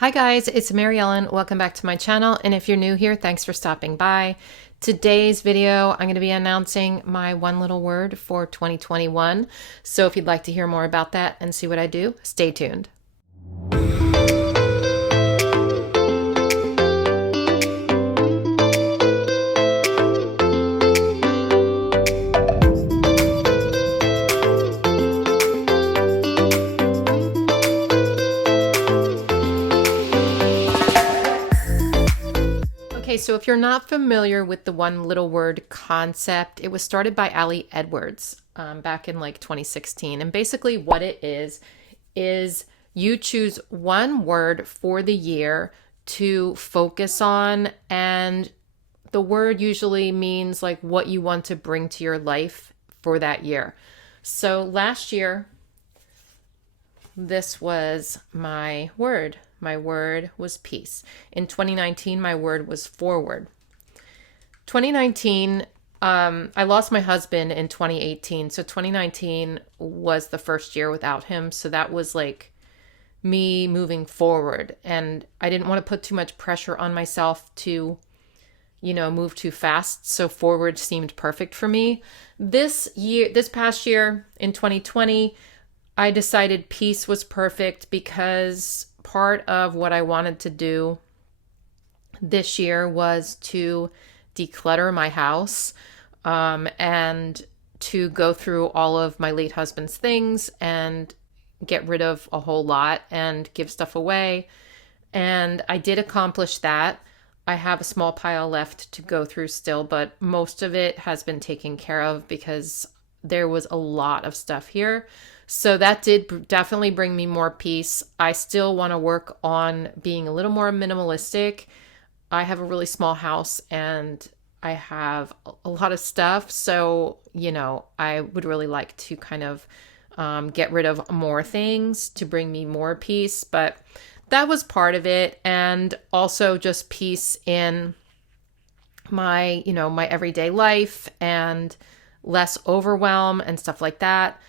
Hi guys, it's Mary Ellen. Welcome back to my channel. And if you're new here, thanks for stopping by. Today's video, I'm going to be announcing my one little word for 2021. So if you'd like to hear more about that and see what I do, stay tuned. Okay, so if you're not familiar with the one little word concept, it was started by Ali Edwards back in like 2016. And basically what it is you choose one word for the year to focus on, and the word usually means like what you want to bring to your life for that year. So last year, this was my word. My word was peace. In 2019, my word was forward. 2019, I lost my husband in 2018. So 2019 was the first year without him. So that was like me moving forward. And I didn't want to put too much pressure on myself to, move too fast. So forward seemed perfect for me. This past year in 2020, I decided peace was perfect because part of what I wanted to do this year was to declutter my house and to go through all of my late husband's things and get rid of a whole lot and give stuff away. And I did accomplish that. I have a small pile left to go through still, but most of it has been taken care of because there was a lot of stuff here. So that did definitely bring me more peace. I still want to work on being a little more minimalistic. I have a really small house and I have a lot of stuff. So, I would really like to kind of get rid of more things to bring me more peace. But that was part of it. And also just peace in my, my everyday life and less overwhelm and stuff like that.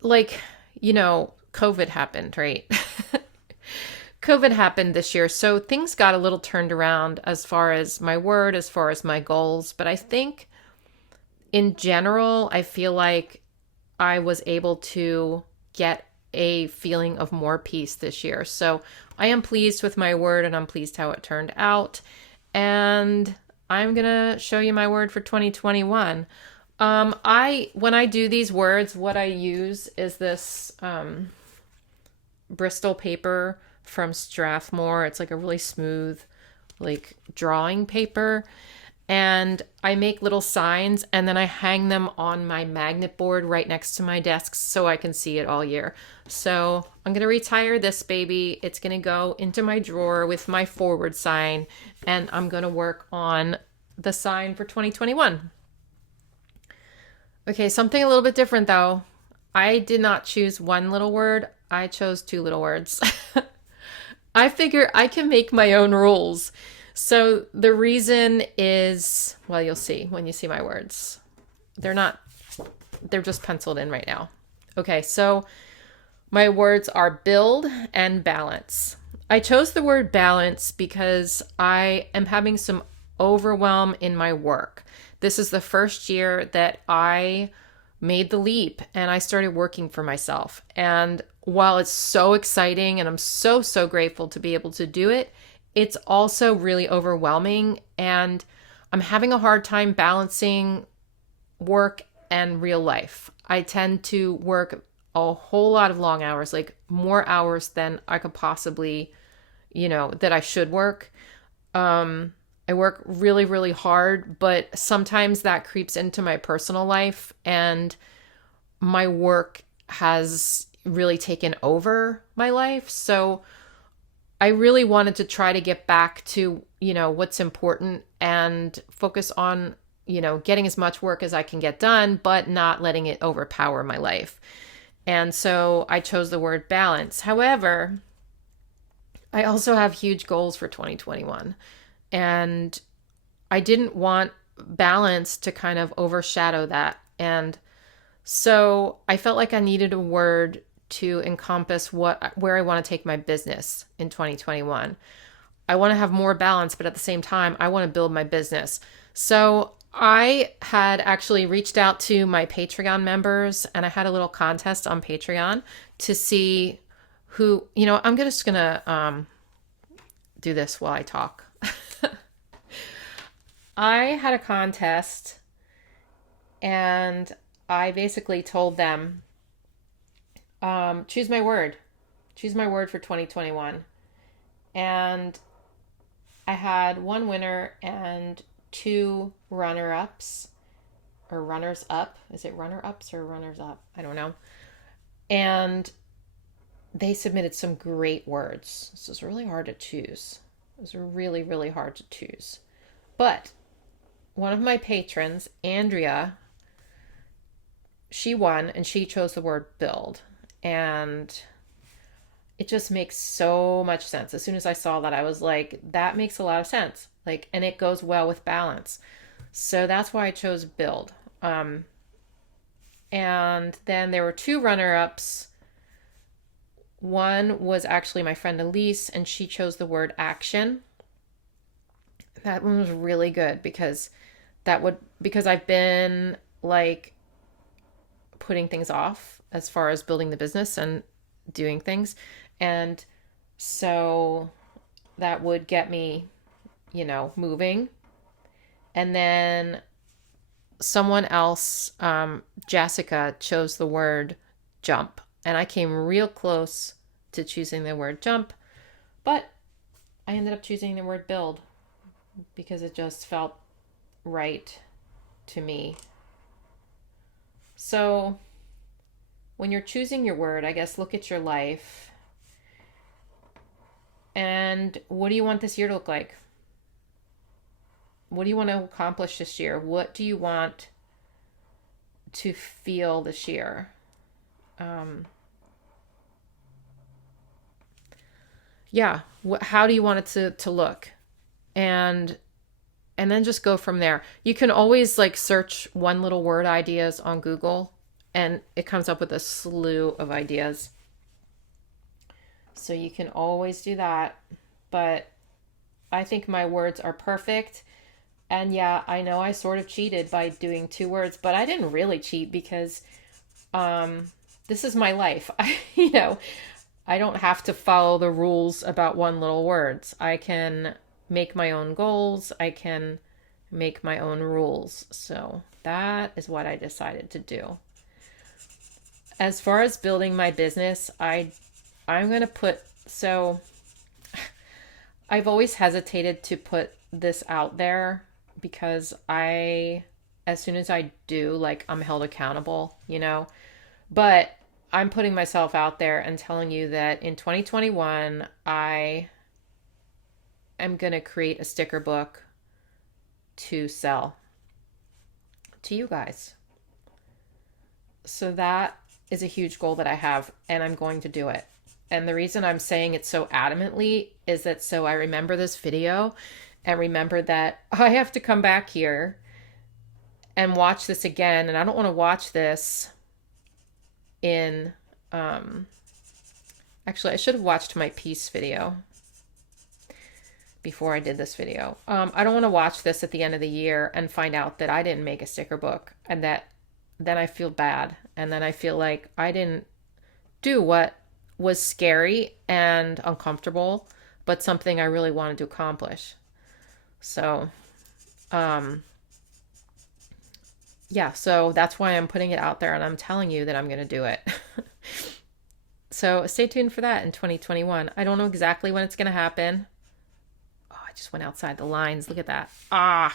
COVID happened, right? COVID happened this year. So things got a little turned around as far as my word, as far as my goals. But I think in general, I feel like I was able to get a feeling of more peace this year. So I am pleased with my word and I'm pleased how it turned out. And I'm going to show you my word for 2021. When I do these words, what I use is this Bristol paper from Strathmore. It's like a really smooth, like drawing paper. And I make little signs and then I hang them on my magnet board right next to my desk so I can see it all year. So I'm going to retire this baby. It's going to go into my drawer with my forward sign and I'm going to work on the sign for 2021. Okay, something a little bit different though. I did not choose one little word. I chose two little words. I figure I can make my own rules. So the reason is, well, you'll see when you see my words. They're just penciled in right now. Okay, so my words are build and balance. I chose the word balance because I am having some overwhelm in my work. This is the first year that I made the leap and I started working for myself. And while it's so exciting and I'm so, so grateful to be able to do it, it's also really overwhelming and I'm having a hard time balancing work and real life. I tend to work a whole lot of long hours, like more hours than I could possibly, that I should work. I work really, really hard, but sometimes that creeps into my personal life and my work has really taken over my life. So I really wanted to try to get back to, what's important and focus on, getting as much work as I can get done, but not letting it overpower my life. And so I chose the word balance. However, I also have huge goals for 2021. And I didn't want balance to kind of overshadow that. And so I felt like I needed a word to encompass where I want to take my business in 2021. I want to have more balance, but at the same time, I want to build my business. So I had actually reached out to my Patreon members, and I had a little contest on Patreon to see who, I'm just going to do this while I talk. I had a contest, and I basically told them, choose my word. Choose my word for 2021. And I had one winner and two runner-ups, or runners-up. Is it runner-ups or runners-up? I don't know. And they submitted some great words. This was really hard to choose. It was really, really hard to choose. But one of my patrons, Andrea, she won and she chose the word build. And it just makes so much sense. As soon as I saw that, I was like, that makes a lot of sense. And it goes well with balance. So that's why I chose build. And then there were two runner-ups. One was actually my friend Elise, and she chose the word action. That one was really good because I've been putting things off as far as building the business and doing things. And so that would get me, moving. And then someone else, Jessica, chose the word jump. And I came real close to choosing the word jump, but I ended up choosing the word build because it just felt right to me. So when you're choosing your word, I guess look at your life and what do you want this year to look like? What do you want to accomplish this year? What do you want to feel this year? How do you want it to look? And then just go from there. You can always search one little word ideas on Google and it comes up with a slew of ideas. So you can always do that. But I think my words are perfect. And yeah, I know I sort of cheated by doing two words, but I didn't really cheat because this is my life. I don't have to follow the rules about one little words. I can make my own goals. I can make my own rules. So that is what I decided to do. As far as building my business, I'm going to I've always hesitated to put this out there because as soon as I do, I'm held accountable, but I'm putting myself out there and telling you that in 2021, I am going to create a sticker book to sell to you guys. So that is a huge goal that I have, and I'm going to do it. And the reason I'm saying it so adamantly is that so I remember this video and remember that I have to come back here and watch this again. And I don't want to watch this in, actually, I should have watched my peace video before I did this video. I don't want to watch this at the end of the year and find out that I didn't make a sticker book and that then I feel bad. And then I feel like I didn't do what was scary and uncomfortable, but something I really wanted to accomplish. So, so that's why I'm putting it out there and I'm telling you that I'm going to do it. So stay tuned for that in 2021. I don't know exactly when it's going to happen. Oh, I just went outside the lines. Look at that. I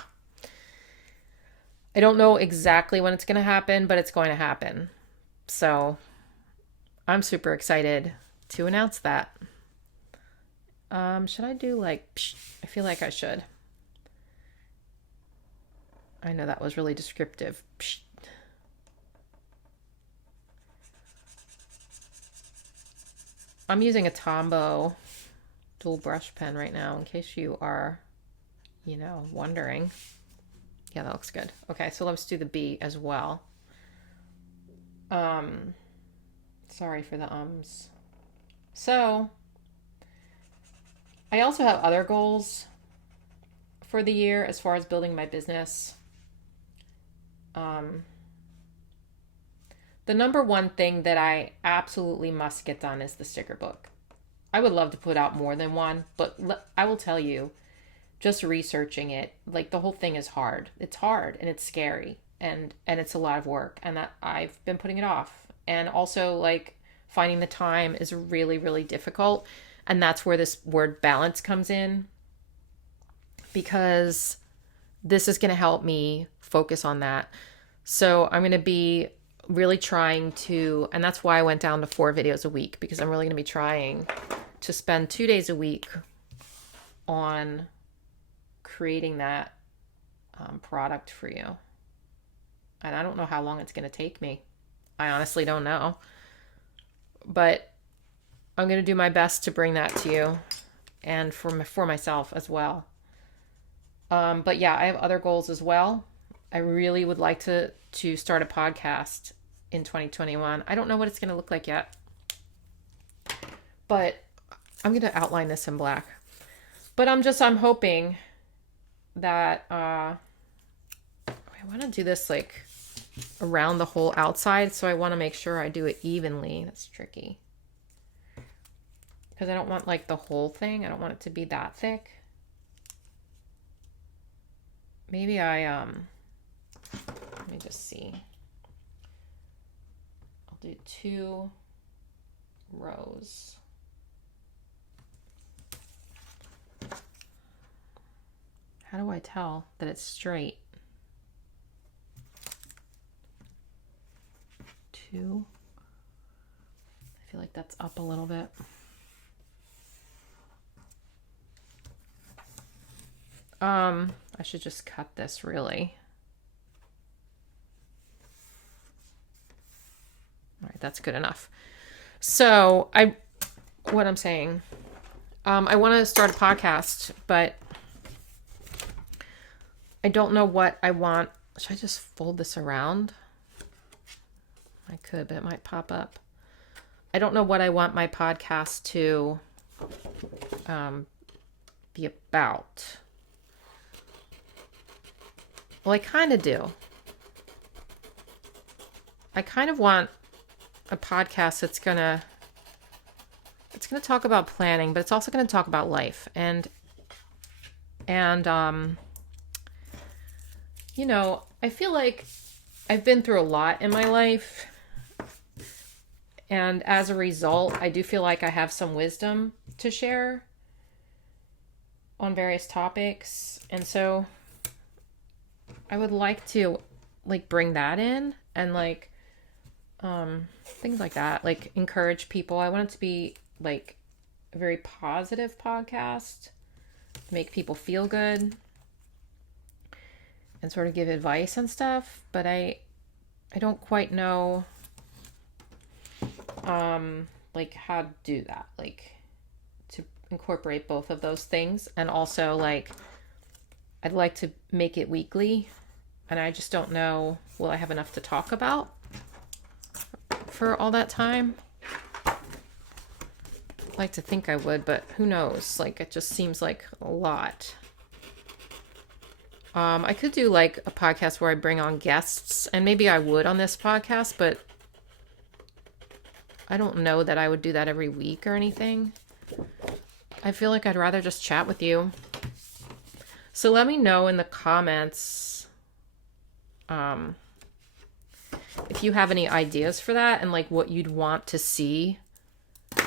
don't know exactly when it's going to happen, but it's going to happen. So I'm super excited to announce that. Should I do I feel like I should. I know that was really descriptive. Psh. I'm using a Tombow dual brush pen right now in case you are, wondering. Yeah, that looks good. Okay, so let's do the B as well. Sorry for the ums. So, I also have other goals for the year as far as building my business. Um, the number one thing that I absolutely must get done is the sticker book. I would love to put out more than one, but I will tell you, just researching it, like the whole thing is hard. It's hard and it's scary and it's a lot of work and that I've been putting it off. And also like finding the time is really really difficult, and that's where this word balance comes in, because this is going to help me focus on that. So I'm going to be really trying to, and that's why I went down to 4 videos a week, because I'm really going to be trying to spend 2 days a week on creating that product for you. And I don't know how long it's going to take me. I honestly don't know. But I'm going to do my best to bring that to you and for myself as well. But yeah, I have other goals as well. I really would like to start a podcast in 2021. I don't know what it's going to look like yet, but I'm going to outline this in black. But I'm hoping that I want to do this like around the whole outside, so I want to make sure I do it evenly. That's tricky because I don't want like the whole thing. I don't want it to be that thick. Maybe let me just see. I'll do 2 rows. How do I tell that it's straight? 2. I feel like that's up a little bit. I should just cut this really. All right, that's good enough. So what I'm saying, I want to start a podcast, but I don't know what I want. Should I just fold this around? I could, but it might pop up. I don't know what I want my podcast to be about. Well, I kind of do. I kind of want a podcast that's gonna talk about planning, but it's also gonna talk about life and you know, I feel like I've been through a lot in my life, and as a result, I do feel like I have some wisdom to share on various topics, and so I would like to like bring that in and like things like that, like encourage people. I want it to be like a very positive podcast, make people feel good and sort of give advice and stuff, but I don't quite know like how to do that, like to incorporate both of those things. And also like I'd like to make it weekly, and I just don't know, will I have enough to talk about for all that time? I'd like to think I would, but who knows? Like it just seems like a lot. I could do like a podcast where I bring on guests, and maybe I would on this podcast, but I don't know that I would do that every week or anything. I feel like I'd rather just chat with you. So let me know in the comments if you have any ideas for that and like what you'd want to see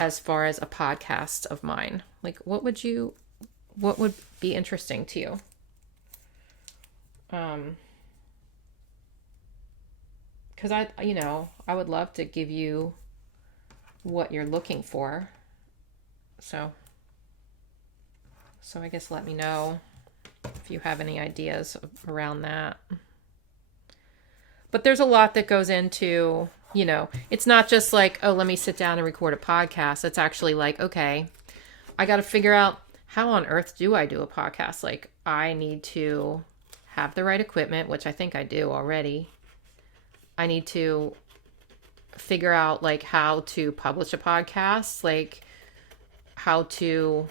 as far as a podcast of mine. Like what would be interesting to you? Because I would love to give you what you're looking for. So I guess let me know if you have any ideas around that. But there's a lot that goes into, it's not just like, oh, let me sit down and record a podcast. It's actually like, okay, I got to figure out how on earth do I do a podcast? Like I need to have the right equipment, which I think I do already. I need to figure out like how to publish a podcast, like how to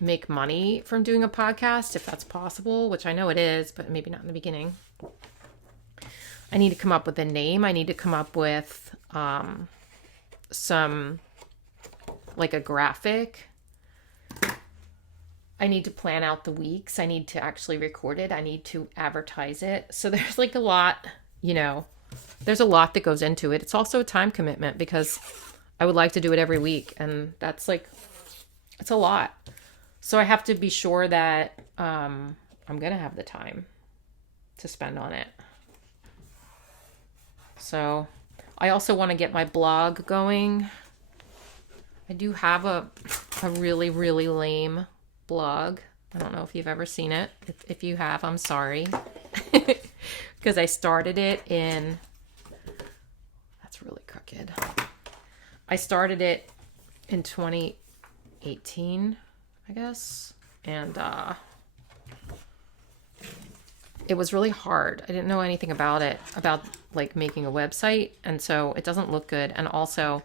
make money from doing a podcast, if that's possible, which I know it is, but maybe not in the beginning. I need to come up with a name. I need to come up with some, like a graphic. I need to plan out the weeks. I need to actually record it. I need to advertise it. So there's like a lot, there's a lot that goes into it. It's also a time commitment because I would like to do it every week. And that's like, it's a lot. So I have to be sure that I'm going to have the time to spend on it. So I also want to get my blog going. I do have a really, really lame blog. I don't know if you've ever seen it. If you have, I'm sorry. Because I started it in... That's really crooked. I started it in 2018, I guess. And it was really hard. I didn't know anything about it, about like making a website. And so it doesn't look good. And also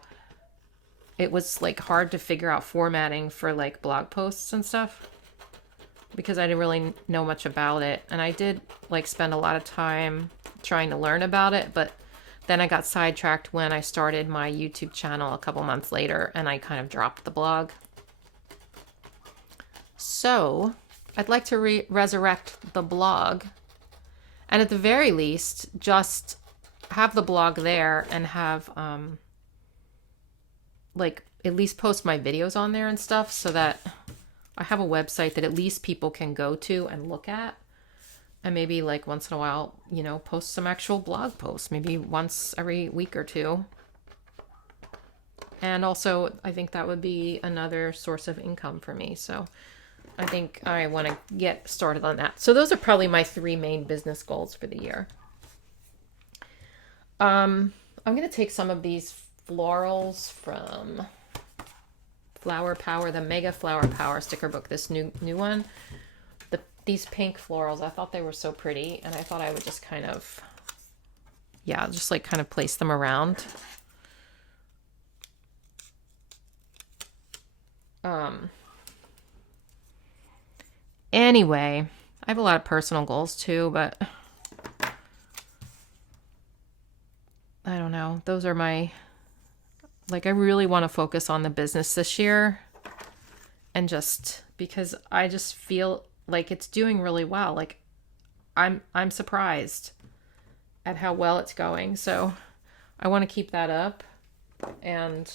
it was like hard to figure out formatting for like blog posts and stuff because I didn't really know much about it. And I did like spend a lot of time trying to learn about it, but then I got sidetracked when I started my YouTube channel a couple months later and I kind of dropped the blog. So I'd like to resurrect the blog. And at the very least, just have the blog there and have, like, at least post my videos on there and stuff so that I have a website that at least people can go to and look at. And maybe, like, once in a while, post some actual blog posts. Maybe once every week or two. And also, I think that would be another source of income for me. So I think I want to get started on that. So those are probably my 3 main business goals for the year. I'm going to take some of these florals from Flower Power, the Mega Flower Power sticker book, this new one. These pink florals, I thought they were so pretty, and I thought I would just kind of, just like kind of place them around. Anyway, I have a lot of personal goals too, but I don't know. Those are my, like, I really want to focus on the business this year. And just because I just feel like it's doing really well. Like I'm surprised at how well it's going. So I want to keep that up and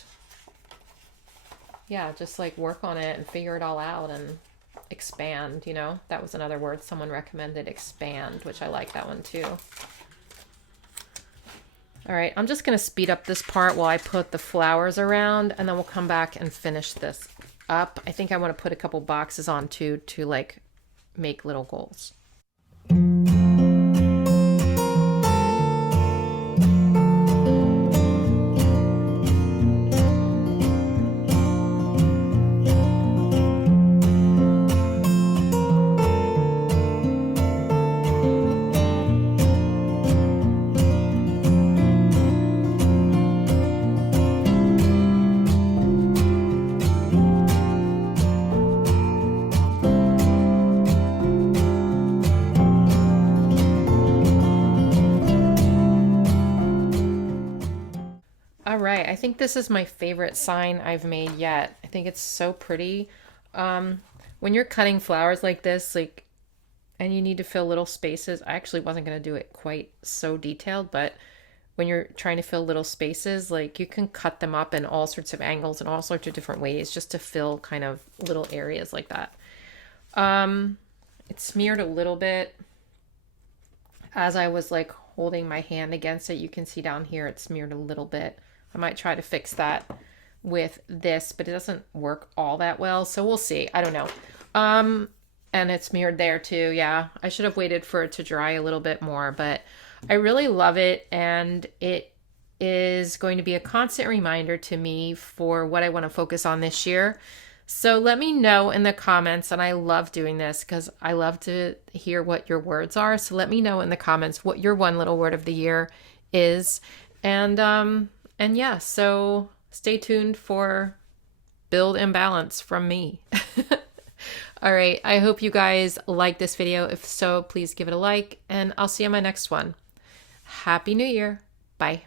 just like work on it and figure it all out and expand, That was another word someone recommended, expand, which I like that one too. All right, I'm just going to speed up this part while I put the flowers around, and then we'll come back and finish this up. I think I want to put a couple boxes on too to like make little goals. I think this is my favorite sign I've made yet. I think it's so pretty. When you're cutting flowers like this, like, and you need to fill little spaces, I actually wasn't going to do it quite so detailed, but when you're trying to fill little spaces, like you can cut them up in all sorts of angles and all sorts of different ways just to fill kind of little areas like that. It smeared a little bit as I was like holding my hand against it. You can see down here it smeared a little bit. I might try to fix that with this, but it doesn't work all that well. So we'll see. I don't know. And it's smeared there too. Yeah, I should have waited for it to dry a little bit more, but I really love it. And it is going to be a constant reminder to me for what I want to focus on this year. So let me know in the comments, and I love doing this because I love to hear what your words are. So let me know in the comments what your one little word of the year is. And And yeah, so stay tuned for Build and Balance from me. All right, I hope you guys like this video. If so, please give it a like, and I'll see you in my next one. Happy New Year. Bye.